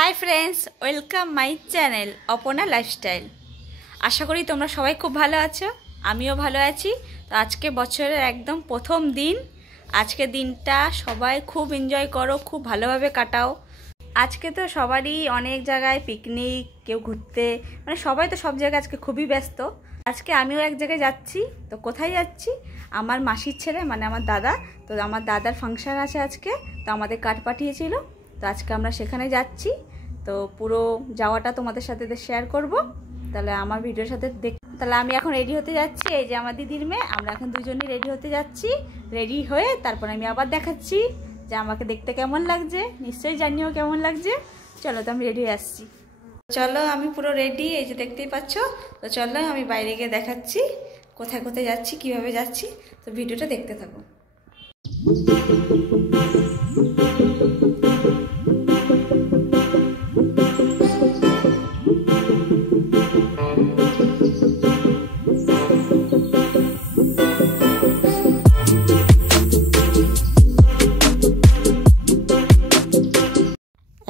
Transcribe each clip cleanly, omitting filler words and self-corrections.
High friends, welcome my channel Apna lifestyle. আশা করি তোমরা সবাই খুব ভালো আছো, আমিও ভালো আছি। তো আজকে বছরের একদম প্রথম দিন। আজকে দিনটা সবাই খুব এনজয় করো, খুব ভালোভাবে কাটাও। আজকে তো সবারই অনেক জায়গায় পিকনিক, কেউ ঘুরতে, মানে সবাই তো সব জায়গায় আজকে খুবই ব্যস্ত। আজকে আমিও এক জায়গায় যাচ্ছি। তো কোথায় যাচ্ছি? আমার মাসির ছেলে মানে আমার দাদা, তো আমার দাদার ফাংশন আছে আজকে। তো আমাদের কার্ড পাঠিয়েছিল, তো আজকে আমরা সেখানে যাচ্ছি। তো পুরো যাওয়াটা তোমাদের সাথে শেয়ার করব। তাহলে আমার ভিডিওর সাথে তাহলে আমি এখন রেডি হতে যাচ্ছি। এই যে আমার দিদির মেয়ে, আমরা এখন দুজনেই রেডি হতে যাচ্ছি। রেডি হয়ে তারপর আমি আবার দেখাচ্ছি যে আমাকে দেখতে কেমন লাগছে। নিশ্চয়ই জানিও কেমন লাগছে। চলো, তো আমি রেডি হয়ে আসছি। চলো, আমি পুরো রেডি, এই যে দেখতেই পাচ্ছ। তো চলো, আমি বাইরে গিয়ে দেখাচ্ছি কোথায় কোথায় যাচ্ছি, কিভাবে যাচ্ছি। তো ভিডিওটা দেখতে থাকো।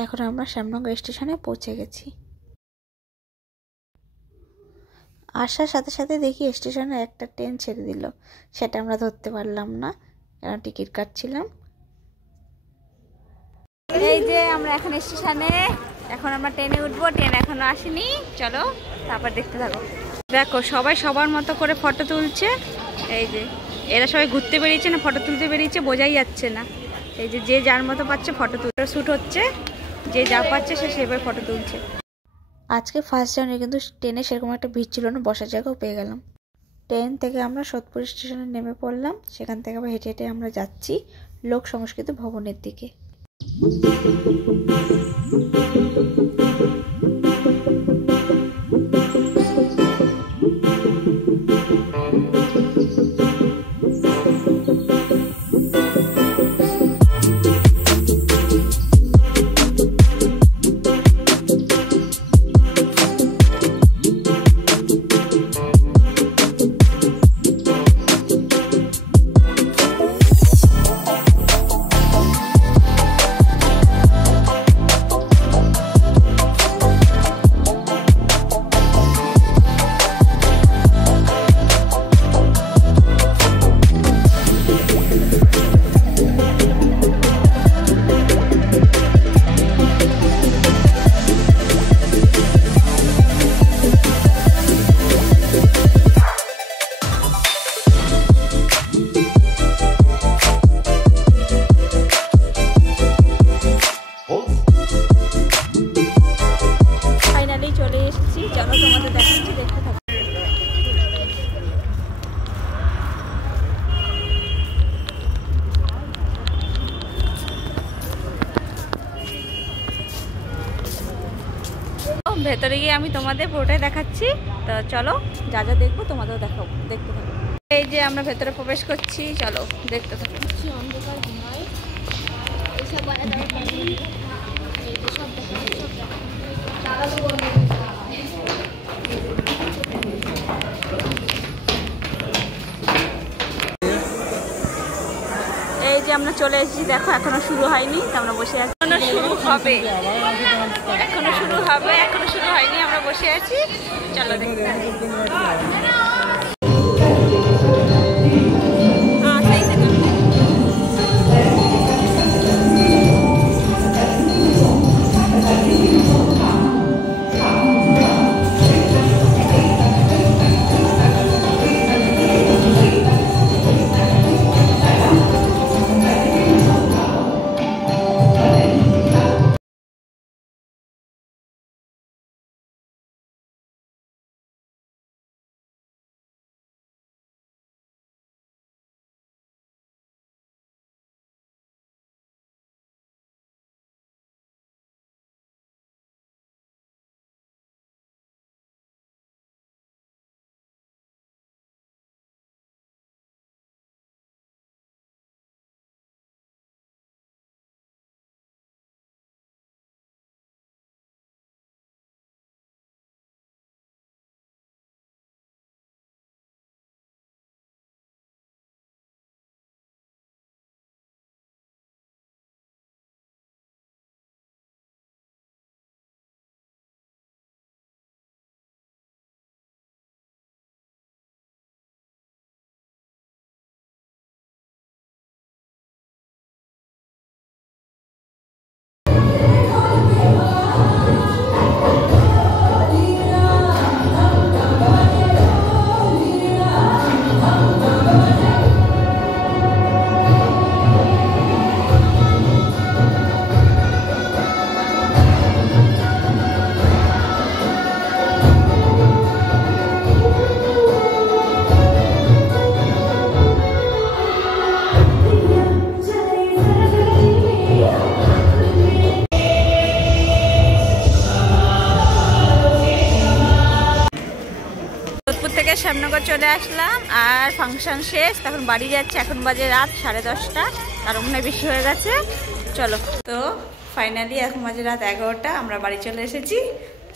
এখন আমরা শ্যামনগর স্টেশনে পৌঁছে গেছি। আসার সাথে সাথে দেখি স্টেশনে একটা ট্রেন ছেড়ে দিল। সেটা আমরা ধরতে পারলাম না, কারণ টিকিট কাটছিলাম। এই যে আমরা এখন স্টেশনে, এখন আমরা ট্রেনে উঠবো। ট্রেন এখনো আসেনি। চলো তারপর দেখতে থাকো। দেখো, সবাই সবার মতো করে ফটো তুলছে। এই যে এরা সবাই ঘুরতে বেরিয়েছে না ফটো তুলতে বেরিয়েছে, বোঝাই যাচ্ছে না। এই যে যে যার মতো পাচ্ছে ফটো তুলতে শ্যুট হচ্ছে, যে যা পাচ্ছে সে সেভাবে ফটো তুলছে। আজকে ফার্স্ট জানুয়ারি, কিন্তু ট্রেনে সেরকম একটা ভিড় ছিল না, বসার জায়গাও পেয়ে গেলাম। ট্রেন থেকে আমরা সোদপুর স্টেশনে নেমে পড়লাম। সেখান থেকে আবার হেঁটে হেঁটে আমরা যাচ্ছি লোক সংস্কৃতি ভবনের দিকে। ভেতরে গিয়ে আমি তোমাদের পুরোটাই দেখাচ্ছি। তো চলো, যা যা দেখবো তোমাদেরও দেখাবো, দেখতে থাকো। এই যে আমরা ভেতরে প্রবেশ করছি, চলো দেখতে থাকো। এই যে আমরা চলে এসেছি, দেখো এখনো শুরু হয়নি, আমরা বসে আছি। এখনো শুরু হবে, এখনো শুরু হবে, এখনো শুরু হয়নি, আমরা বসে আছি। চলো দেখতে। শ্যামনগর চলে আসলাম আর ফাংশন শেষ, তখন বাড়ি যাচ্ছে। এখন বাজে রাত 10:30, তার মনে হয় বেশি হয়ে গেছে। চলো, তো ফাইনালি এখন বাজে রাত 11টা, আমরা বাড়ি চলে এসেছি।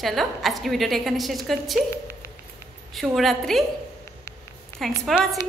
চলো আজকে ভিডিওটা এখানে শেষ করছি। শুভরাত্রি, থ্যাংকস ফর ওয়াচিং।